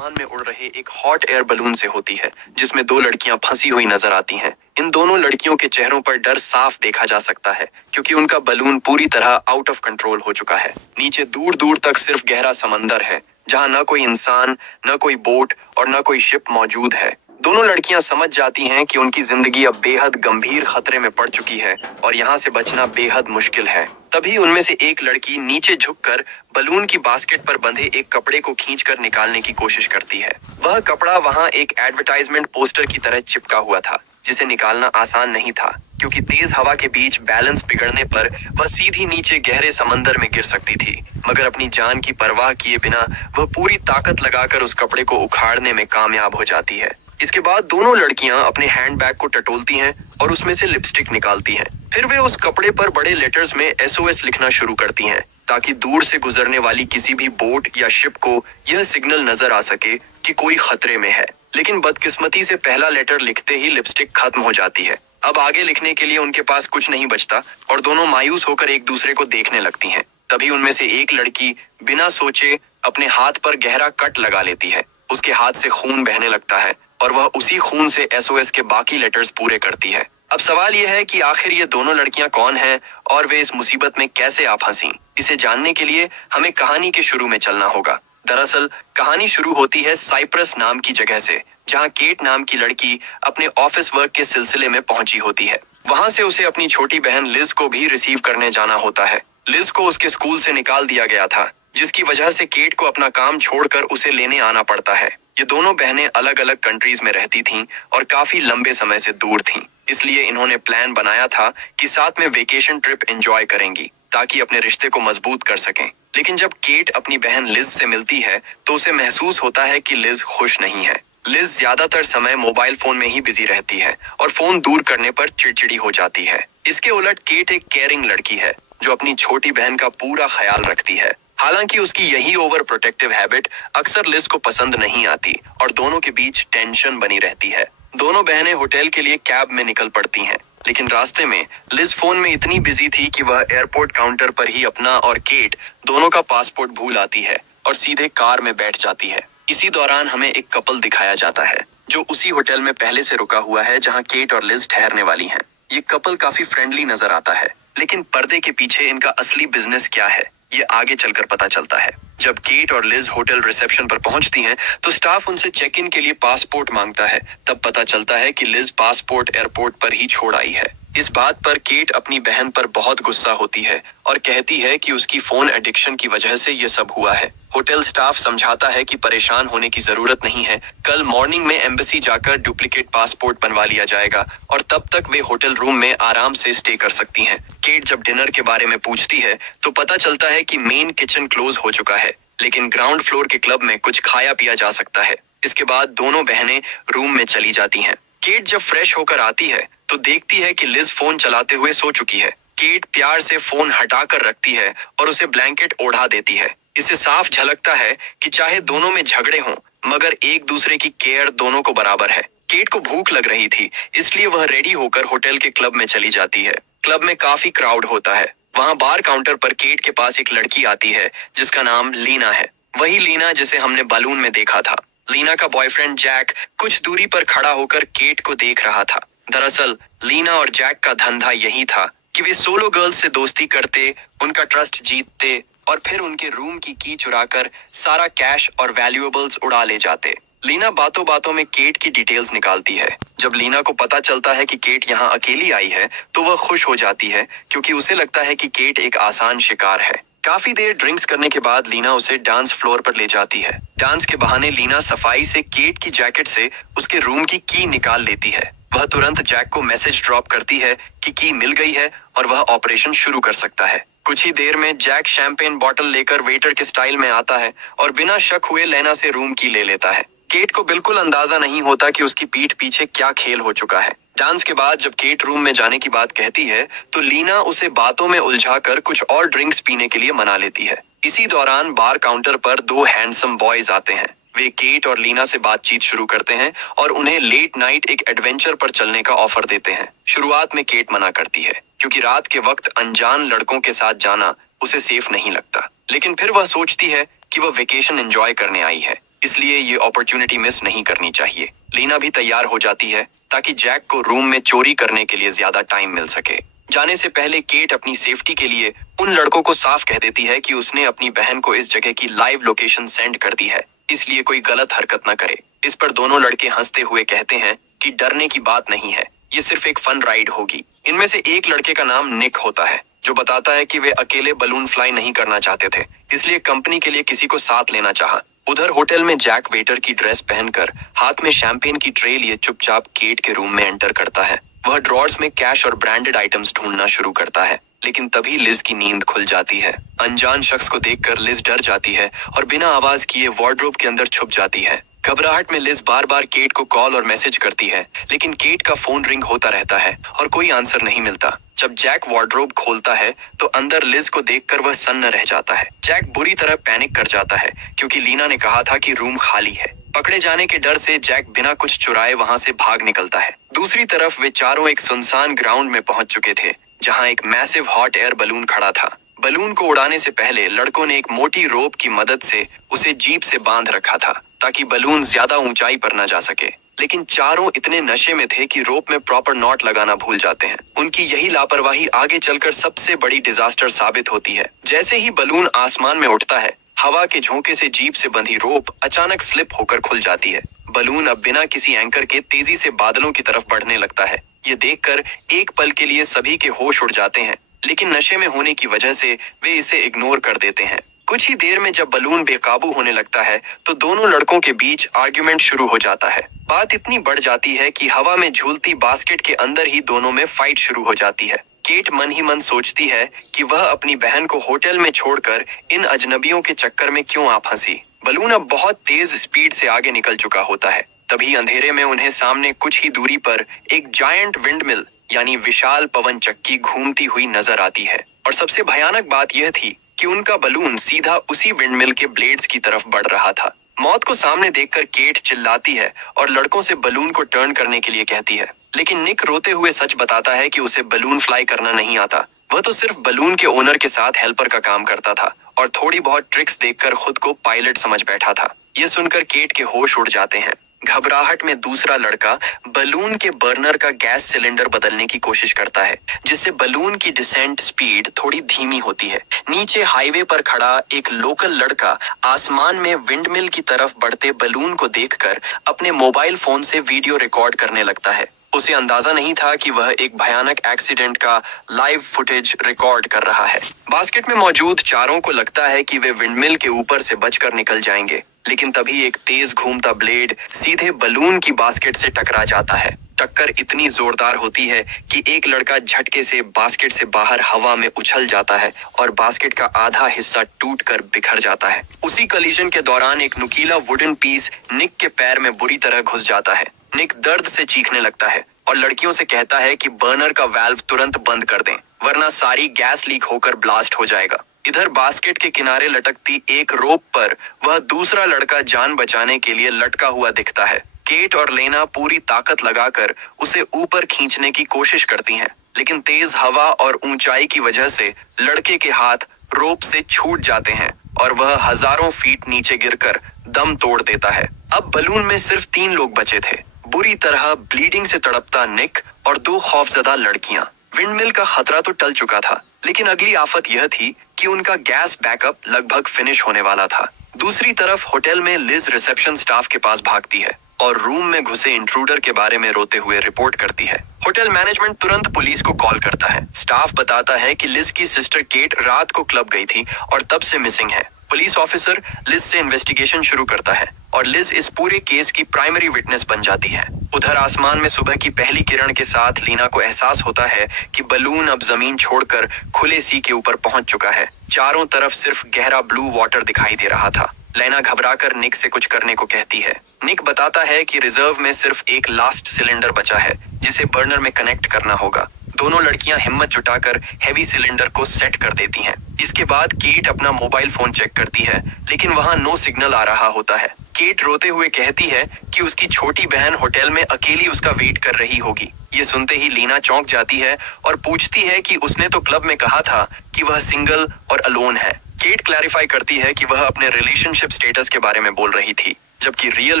आसमान में उड़ रहे एक हॉट एयर बलून से होती है, जिसमें दो लड़कियां फंसी हुई नजर आती हैं। इन दोनों लड़कियों के चेहरों पर डर साफ देखा जा सकता है, क्योंकि उनका बलून पूरी तरह आउट ऑफ कंट्रोल हो चुका है। नीचे दूर दूर तक सिर्फ गहरा समंदर है, जहां न कोई इंसान, न कोई बोट और न कोई शिप मौजूद है। दोनों लड़कियां समझ जाती हैं कि उनकी जिंदगी अब बेहद गंभीर खतरे में पड़ चुकी है और यहाँ से बचना बेहद मुश्किल है। तभी उनमें से एक लड़की नीचे झुककर बलून की बास्केट पर बंधे एक कपड़े को खींचकर निकालने की कोशिश करती है। वह कपड़ा वहां एक एडवर्टाइजमेंट पोस्टर की तरह चिपका हुआ था, जिसे निकालना आसान नहीं था, क्योंकि तेज हवा के बीच बैलेंस बिगड़ने पर वह सीधी नीचे गहरे समंदर में गिर सकती थी। मगर अपनी जान की परवाह किए बिना वह पूरी ताकत लगाकर उस कपड़े को उखाड़ने में कामयाब हो जाती है। इसके बाद दोनों लड़कियां अपने हैंडबैग को टटोलती हैं और उसमें से लिपस्टिक निकालती हैं। फिर वे उस कपड़े पर बड़े लेटर्स में SOS लिखना शुरू करती हैं, ताकि दूर से गुजरने वाली किसी भी बोट या शिप को यह सिग्नल नजर आ सके कि कोई खतरे में है। लेकिन बदकिस्मती से पहला लेटर लिखते ही लिपस्टिक खत्म हो जाती है। अब आगे लिखने के लिए उनके पास कुछ नहीं बचता और दोनों मायूस होकर एक दूसरे को देखने लगती हैं। तभी उनमें से एक लड़की बिना सोचे अपने हाथ पर गहरा कट लगा लेती है। उसके हाथ से खून बहने लगता है और वह उसी खून से SOS के बाकी लेटर्स पूरे करती है। अब सवाल यह है कि आखिर ये दोनों लड़कियां कौन हैं और वे इस मुसीबत में कैसे आ फंसी। इसे जानने के लिए हमें कहानी के शुरू में चलना होगा। दरअसल कहानी शुरू होती है साइप्रस नाम की जगह से, जहां केट नाम की लड़की अपने ऑफिस वर्क के सिलसिले में पहुंची होती है। वहां से उसे अपनी छोटी बहन लिज को भी रिसीव करने जाना होता है। लिज को उसके स्कूल से निकाल दिया गया था, जिसकी वजह से केट को अपना काम छोड़कर उसे लेने आना पड़ता है। ये दोनों बहनें अलग अलग कंट्रीज में रहती थीं और काफी लंबे समय से दूर थीं। इसलिए इन्होंने प्लान बनाया था कि साथ में वेकेशन ट्रिप एंजॉय करेंगी, ताकि अपने रिश्ते को मजबूत कर सकें। लेकिन जब केट अपनी बहन लिज से मिलती है तो उसे महसूस होता है कि लिज खुश नहीं है। लिज ज्यादातर समय मोबाइल फोन में ही बिजी रहती है और फोन दूर करने पर चिड़चिड़ी हो जाती है। इसके उलट केट एक केयरिंग लड़की है, जो अपनी छोटी बहन का पूरा ख्याल रखती है। हालांकि उसकी यही ओवर प्रोटेक्टिव हैबिट अक्सर लिज को पसंद नहीं आती और दोनों के बीच टेंशन बनी रहती है। दोनों बहनें होटल के लिए कैब में निकल पड़ती हैं, लेकिन रास्ते में लिज फोन में इतनी बिजी थी कि वह एयरपोर्ट काउंटर पर ही अपना और केट दोनों का पासपोर्ट भूल आती है और सीधे कार में बैठ जाती है। इसी दौरान हमें एक कपल दिखाया जाता है, जो उसी होटल में पहले से रुका हुआ है जहाँ केट और लिज ठहरने वाली हैं। ये कपल काफी फ्रेंडली नजर आता है, लेकिन पर्दे के पीछे इनका असली बिजनेस क्या है, ये आगे चलकर पता चलता है। जब केट और लिज होटल रिसेप्शन पर पहुंचती हैं, तो स्टाफ उनसे चेक इन के लिए पासपोर्ट मांगता है। तब पता चलता है कि लिज पासपोर्ट एयरपोर्ट पर ही छोड़ आई है। इस बात पर केट अपनी बहन पर बहुत गुस्सा होती है और कहती है कि उसकी फोन एडिक्शन की वजह से ये सब हुआ है। होटल स्टाफ समझाता है कि परेशान होने की जरूरत नहीं है, कल मॉर्निंग में एम्बेसी जाकर डुप्लीकेट पासपोर्ट बनवा लिया जाएगा और तब तक वे होटल रूम में आराम से स्टे कर सकती हैं। केट जब डिनर के बारे में पूछती है तो पता चलता है कि मेन किचन क्लोज हो चुका है, लेकिन ग्राउंड फ्लोर के क्लब में कुछ खाया पिया जा सकता है। इसके बाद दोनों बहनें रूम में चली जाती हैं। केट जब फ्रेश होकर आती है तो देखती है कि लिज फोन चलाते हुए सो चुकी है। केट प्यार से फोन हटाकर रखती है और उसे ब्लैंकेट ओढ़ा देती है। इससे साफ झलकता है कि चाहे दोनों में झगड़े हों, मगर एक दूसरे की केयर दोनों को बराबर है। केट को भूख लग रही थी, इसलिए वह रेडी होकर होटल के क्लब में चली जाती है। क्लब में काफी क्राउड होता है। वहां बार काउंटर पर केट के पास एक लड़की आती है, जिसका नाम लीना है। वही लीना जिसे हमने बालून में देखा था। लीना का बॉयफ्रेंड जैक कुछ दूरी पर खड़ा होकर केट को देख रहा था। दरअसल लीना और जैक का धंधा यही था कि वे सोलो गर्ल्स से दोस्ती करते, उनका ट्रस्ट जीतते और फिर उनके रूम की चुराकर सारा कैश और वैल्यूएबल्स उड़ा ले जाते। लीना बातों बातों में केट की डिटेल्स निकालती है। जब लीना को पता चलता है कि केट यहाँ अकेली आई है तो वह खुश हो जाती है, क्योंकि उसे लगता है कि केट एक आसान शिकार है। काफी देर ड्रिंक्स करने के बाद लीना उसे डांस फ्लोर पर ले जाती है। डांस के बहाने लीना सफाई से केट की जैकेट से उसके रूम की निकाल लेती है। वह तुरंत जैक को मैसेज ड्रॉप करती है कि की मिल गई है और वह ऑपरेशन शुरू कर सकता है। कुछ ही देर में जैक शैंपेन बॉटल लेकर वेटर के स्टाइल में आता है और बिना शक हुए लेना से रूम की ले लेता है। केट को बिल्कुल अंदाजा नहीं होता कि उसकी पीठ पीछे क्या खेल हो चुका है। डांस के बाद जब केट रूम में जाने की बात कहती है तो लीना उसे बातों में उलझाकर कुछ और ड्रिंक्स पीने के लिए मना लेती है। इसी दौरान बार काउंटर पर दो हैंडसम बॉयज आते हैं। वे केट और लीना से बातचीत शुरू करते हैं और उन्हें लेट नाइट एक एडवेंचर पर चलने का ऑफर देते हैं। शुरुआत में केट मना करती है, क्योंकि रात के वक्त अनजान लड़कों के साथ जाना उसे सेफ नहीं लगता। लेकिन फिर वह सोचती है कि वह वेकेशन एंजॉय करने आई है। इसलिए ये अपॉर्चुनिटी मिस नहीं करनी चाहिए। लीना भी तैयार हो जाती है ताकि जैक को रूम में चोरी करने के लिए ज्यादा टाइम मिल सके। जाने से पहले केट अपनी सेफ्टी के लिए उन लड़कों को साफ कह देती है कि उसने अपनी बहन को इस जगह की लाइव लोकेशन सेंड कर दी है, इसलिए कोई गलत हरकत न करे। इस पर दोनों लड़के हंसते हुए कहते हैं कि डरने की बात नहीं है, ये सिर्फ एक फन राइड होगी। इनमें से एक लड़के का नाम निक होता है, जो बताता है कि वे अकेले बलून फ्लाई नहीं करना चाहते थे, इसलिए कंपनी के लिए किसी को साथ लेना चाहा। उधर होटल में जैक वेटर की ड्रेस पहनकर हाथ में शैंपेन की ट्रे लिए चुपचाप केट के रूम में एंटर करता है। वह ड्रॉर्स में कैश और ब्रांडेड आइटम्स ढूंढना शुरू करता है, लेकिन तभी लिज की नींद खुल जाती है। अनजान शख्स को देखकर लिज डर जाती है और बिना आवाज किए वार्डरोब के अंदर छुप जाती है। घबराहट में लिज बार बार केट को कॉल और मैसेज करती है, लेकिन केट का फोन रिंग होता रहता है और कोई आंसर नहीं मिलता। जब जैक वार्डरोब खोलता है तो अंदर लिज को देखकर वह सन्न रह जाता है। जैक बुरी तरह पैनिक कर जाता है क्योंकि लीना ने कहा था कि रूम खाली है। पकड़े जाने के डर से जैक बिना कुछ चुराए वहां से भाग निकलता है। दूसरी तरफ वे चारों एक सुनसान ग्राउंड में पहुंच चुके थे, जहां एक मैसिव हॉट एयर बलून खड़ा था। बलून को उड़ाने से पहले लड़कों ने एक मोटी रोप की मदद से उसे जीप से बांध रखा था ताकि बलून ज्यादा ऊंचाई पर न जा सके, लेकिन चारों इतने नशे में थे कि रोप में प्रॉपर नॉट लगाना भूल जाते हैं। उनकी यही लापरवाही आगे चलकर सबसे बड़ी डिजास्टर साबित होती है। जैसे ही बलून आसमान में उठता है, हवा के झोंके से जीप से बंधी रोप अचानक स्लिप होकर खुल जाती है। बलून अब बिना किसी एंकर के तेजी से बादलों की तरफ बढ़ने लगता है। ये देखकर एक पल के लिए सभी के होश उड़ जाते हैं, लेकिन नशे में होने की वजह से वे इसे इग्नोर कर देते हैं। कुछ ही देर में जब बलून बेकाबू होने लगता है तो दोनों लड़कों के बीच आर्ग्यूमेंट शुरू हो जाता है। बात इतनी बढ़ जाती है कि हवा में झूलती बास्केट के अंदर ही दोनों में फाइट शुरू हो जाती है। केट मन ही मन सोचती है कि वह अपनी बहन को होटल में छोड़कर इन अजनबियों के चक्कर में क्यों आ फंसी। बलून अब बहुत तेज स्पीड से आगे निकल चुका होता है। तभी अंधेरे में उन्हें सामने कुछ ही दूरी पर एक जायंट विंडमिल यानी विशाल पवन चक्की घूमती हुई नजर आती है। और सबसे भयानक बात यह थी कि उनका बलून सीधा उसी विंडमिल के ब्लेड्स की तरफ बढ़ रहा था। मौत को सामने देखकर केट चिल्लाती है और लड़कों से बलून को टर्न करने के लिए कहती है, लेकिन निक रोते हुए सच बताता है कि उसे बलून फ्लाई करना नहीं आता। वह तो सिर्फ बलून के ओनर के साथ हेल्पर का काम करता था और थोड़ी बहुत ट्रिक्स देखकर खुद को पायलट समझ बैठा था। यह सुनकर केट के होश उड़ जाते हैं। घबराहट में दूसरा लड़का बलून के बर्नर का गैस सिलेंडर बदलने की कोशिश करता है, जिससे बलून की डिसेंट स्पीड थोड़ी धीमी होती है। नीचे हाईवे पर खड़ा एक लोकल लड़का आसमान में विंडमिल की तरफ बढ़ते बलून को देखकर अपने मोबाइल फोन से वीडियो रिकॉर्ड करने लगता है। उसे अंदाजा नहीं था कि वह एक भयानक एक्सीडेंट का लाइव फुटेज रिकॉर्ड कर रहा है। बास्केट में मौजूद चारों को लगता है कि वे विंडमिल के ऊपर से बचकर निकल जाएंगे, लेकिन तभी एक तेज घूमता ब्लेड सीधे बलून की बास्केट से टकरा जाता है। टक्कर इतनी जोरदार होती है कि एक लड़का झटके से बास्केट से बाहर हवा में उछल जाता है और बास्केट का आधा हिस्सा टूटकर बिखर जाता है। उसी कलीजन के दौरान एक नुकीला वुडन पीस निक के पैर में बुरी तरह घुस जाता है। निक दर्द से चीखने लगता है और लड़कियों से कहता है कि बर्नर का वाल्व तुरंत बंद कर दें, वरना सारी गैस लीक होकर ब्लास्ट हो जाएगा। इधर बास्केट के किनारे लटकती एक रोप पर वह दूसरा लड़का जान बचाने के लिए लटका हुआ दिखता है। केट और लेना पूरी ताकत लगाकर उसे ऊपर खींचने की कोशिश करती हैं, लेकिन तेज हवा और ऊंचाई की वजह से लड़के के हाथ रोप से छूट जाते हैं और वह हजारों फीट नीचे गिरकर दम तोड़ देता है। अब बलून में सिर्फ 3 लोग बचे थे, बुरी तरह ब्लीडिंग से तड़पता निक और 2 खौफजदा लड़कियां। विंडमिल का खतरा तो टल चुका था, लेकिन अगली आफत यह थी कि उनका गैस बैकअप लगभग फिनिश होने वाला था। दूसरी तरफ होटल में लिज रिसेप्शन स्टाफ के पास भागती है और रूम में घुसे इंट्रूडर के बारे में रोते हुए रिपोर्ट करती है। होटल मैनेजमेंट तुरंत पुलिस को कॉल करता है। स्टाफ बताता है कि लिज की सिस्टर केट रात को क्लब गई थी और तब से मिसिंग है। पुलिस ऑफिसर लिज से इन्वेस्टिगेशन शुरू करता है और लिज इस पूरे केस की प्राइमरी विटनेस बन जाती है। उधर आसमान में सुबह की पहली किरण के साथ लीना को एहसास होता है कि बलून अब जमीन छोड़कर खुले सी के ऊपर पहुंच चुका है। चारों तरफ सिर्फ गहरा ब्लू वाटर दिखाई दे रहा था। लेना घबराकर निक से कुछ करने को कहती है। निक बताता है कि रिजर्व में सिर्फ एक लास्ट सिलेंडर बचा है जिसे बर्नर में कनेक्ट करना होगा। दोनों लड़कियां हिम्मत जुटाकर हैवी सिलेंडर को सेट कर देती हैं। इसके बाद केट अपना मोबाइल फोन चेक करती है, लेकिन वहां नो सिग्नल आ रहा होता है। केट रोते हुए कहती है कि उसकी छोटी बहन होटल में अकेली उसका वेट कर रही होगी। ये सुनते ही लीना चौंक जाती है और पूछती है कि उसने तो क्लब में कहा था कि वह सिंगल और अलोन है। केट क्लैरिफाई करती है कि वह अपने रिलेशनशिप स्टेटस के बारे में बोल रही थी। जबकि रियल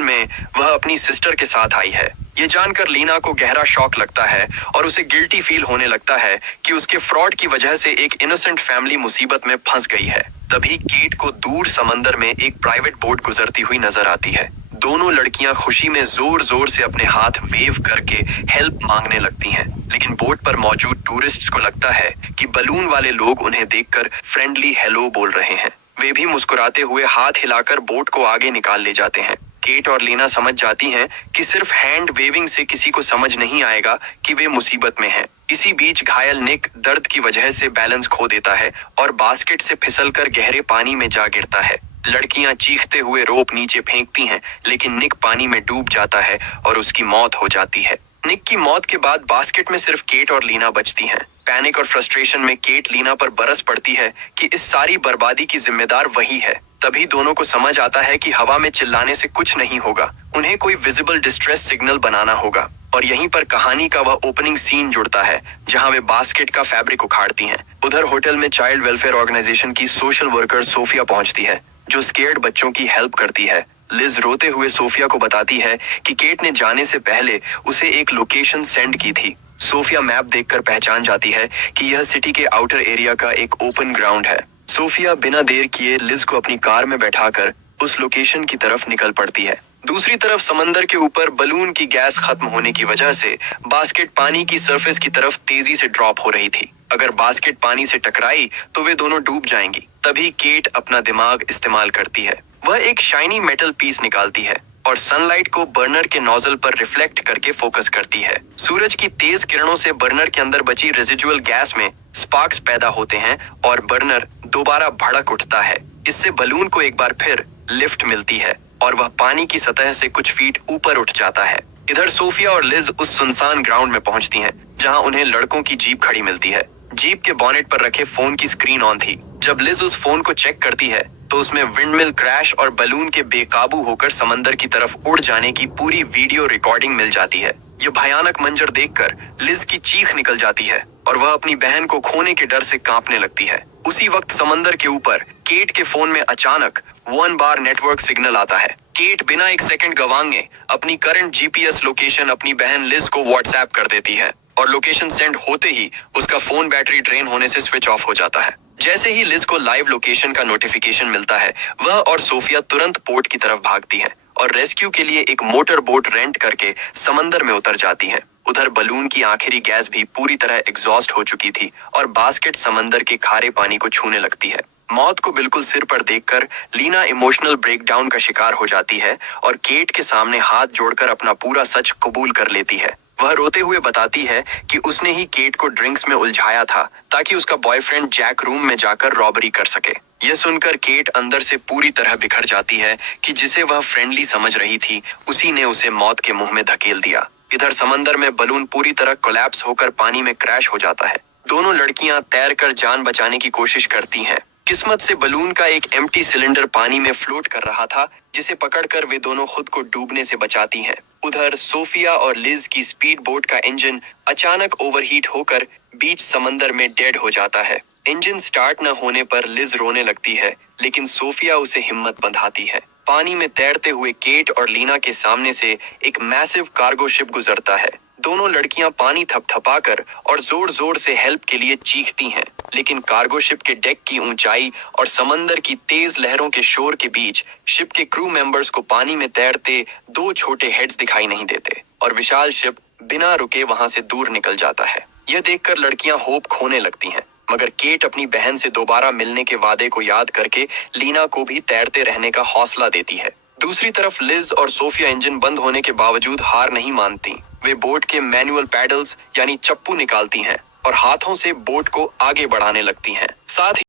में वह अपनी सिस्टर के साथ आई है। ये जानकर लीना को गहरा शॉक लगता है और उसे गिल्टी फील होने लगता है कि उसके फ्रॉड की वजह से एक इनोसेंट फैमिली मुसीबत में फंस गई है। तभी केट को दूर समंदर में एक प्राइवेट बोट गुजरती हुई नजर आती है। दोनों लड़कियां खुशी में जोर जोर से अपने हाथ वेव करके हेल्प मांगने लगती हैं, लेकिन बोट पर मौजूद टूरिस्ट्स को लगता है कि बलून वाले लोग उन्हें देखकर फ्रेंडली हेलो बोल रहे हैं। वे भी मुस्कुराते हुए हाथ हिलाकर बोट को आगे निकाल ले जाते हैं। केट और लीना समझ जाती हैं कि सिर्फ हैंड वेविंग से किसी को समझ नहीं आएगा कि वे मुसीबत में हैं। इसी बीच घायल निक दर्द की वजह से बैलेंस खो देता है और बास्केट से फिसलकर गहरे पानी में जा गिरता है। लड़कियां चीखते हुए रोप नीचे फेंकती हैं, लेकिन निक पानी में डूब जाता है और उसकी मौत हो जाती है। निक की मौत के बाद बास्केट में सिर्फ केट और लीना बचती हैं। पैनिक और फ्रस्ट्रेशन में केट लीना पर बरस पड़ती है कि इस सारी बर्बादी की जिम्मेदार वही है। तभी दोनों को समझ आता है कि हवा में चिल्लाने से कुछ नहीं होगा, उन्हें कोई विजिबल डिस्ट्रेस सिग्नल बनाना होगा। और यहीं पर कहानी का वह ओपनिंग सीन जुड़ता है जहां वे बास्केट का फैब्रिक उखाड़ती हैं। उधर होटल में चाइल्ड वेलफेयर ऑर्गेनाइजेशन की सोशल वर्कर सोफिया पहुंचती है, जो स्केर्ड बच्चों की हेल्प करती है। लिज रोते हुए सोफिया को बताती है कि केट ने जाने से पहले उसे एक लोकेशन सेंड की थी। सोफिया मैप देखकर पहचान जाती है कि यह सिटी के आउटर एरिया का एक ओपन ग्राउंड है। सोफिया बिना देर किए लिज को अपनी कार में बैठाकर उस लोकेशन की तरफ निकल पड़ती है। दूसरी तरफ समंदर के ऊपर बलून की गैस खत्म होने की वजह से बास्केट पानी की सरफेस की तरफ तेजी से ड्रॉप हो रही थी। अगर बास्केट पानी से टकराई तो वे दोनों डूब जाएंगी। तभी केट अपना दिमाग इस्तेमाल करती है। वह एक शाइनी मेटल पीस निकालती है और सनलाइट को बर्नर के नोजल पर रिफ्लेक्ट करके फोकस करती है। सूरज की तेज किरणों से बर्नर के अंदर बची रेजिडुअल गैस में स्पार्क्स पैदा होते हैं और बर्नर दोबारा भड़क उठता है। इससे बलून को एक बार फिर लिफ्ट मिलती है और वह पानी की सतह से कुछ फीट ऊपर उठ जाता है। इधर सोफिया और लिज उस सुनसान ग्राउंड में पहुंचती हैं, जहां उन्हें लड़कों की जीप खड़ी मिलती है। जीप के बॉनेट पर रखे फोन की स्क्रीन ऑन थी। जब लिज उस फोन को चेक करती है तो उसमें विंडमिल क्रैश और बलून के बेकाबू होकर समंदर की तरफ उड़ जाने की पूरी वीडियो रिकॉर्डिंग मिल जाती है। यह भयानक मंजर देखकर लिज की चीख निकल जाती है और वह अपनी बहन को खोने के डर से कांपने लगती है। उसी वक्त समंदर के ऊपर केट के फोन में अचानक 1 बार नेटवर्क सिग्नल आता है। केट बिना एक सेकंड गवांगे अपनी करंट जीपीएस लोकेशन अपनी बहन लिज को व्हाट्सएप कर देती है और लोकेशन सेंड होते ही उसका फोन बैटरी ड्रेन होने से स्विच ऑफ हो जाता है। जैसे ही लिज को लाइव लोकेशन का नोटिफिकेशन मिलता है, वह और सोफिया तुरंत पोर्ट की तरफ भागती हैं और रेस्क्यू के लिए एक मोटर बोट रेंट करके समंदर में उतर जाती हैं। उधर बलून की आखिरी गैस भी पूरी तरह एग्जॉस्ट हो चुकी थी और बास्केट समंदर के खारे पानी को छूने लगती है। मौत को बिल्कुल सिर पर देखकर लीना इमोशनल ब्रेकडाउन का शिकार हो जाती है और केट के सामने हाथ जोड़कर अपना पूरा सच कबूल कर लेती है। वह रोते हुए बताती है कि उसने ही केट को ड्रिंक्स में उलझाया था ताकि उसका बॉयफ्रेंड जैक रूम में जाकर रॉबरी कर सके। यह सुनकर केट अंदर से पूरी तरह बिखर जाती है कि जिसे वह फ्रेंडली समझ रही थी, उसी ने उसे मौत के मुंह में धकेल दिया। इधर समंदर में बलून पूरी तरह कोलैप्स होकर पानी में क्रैश हो जाता है। दोनों लड़कियां तैरकर जान बचाने की कोशिश करती हैं। किस्मत से बलून का एक एम्प्टी सिलेंडर पानी में फ्लोट कर रहा था, जिसे पकड़कर वे दोनों खुद को डूबने से बचाती हैं। उधर सोफिया और लिज की स्पीड बोट का इंजन अचानक ओवरहीट होकर बीच समंदर में डेड हो जाता है। इंजन स्टार्ट न होने पर लिज रोने लगती है, लेकिन सोफिया उसे हिम्मत बंधाती है। पानी में तैरते हुए केट और लीना के सामने से एक मैसिव कार्गो शिप गुजरता है। दोनों लड़कियां पानी थपथपाकर और जोर जोर से हेल्प के लिए चीखती हैं, लेकिन कार्गो शिप के डेक की ऊंचाई और समंदर की तेज लहरों के शोर के बीच शिप के क्रू मेंबर्स को पानी में तैरते 2 छोटे हेड्स दिखाई नहीं देते और विशाल शिप बिना रुके वहां से दूर निकल जाता है। यह देखकर लड़कियां होप खोने लगती हैं, मगर केट अपनी बहन से दोबारा मिलने के वादे को याद करके लीना को भी तैरते रहने का हौसला देती है। दूसरी तरफ लिज और सोफिया इंजन बंद होने के बावजूद हार नहीं मानती। वे बोट के मैनुअल पैडल्स यानी चप्पू निकालती हैं और हाथों से बोट को आगे बढ़ाने लगती हैं। साथ ही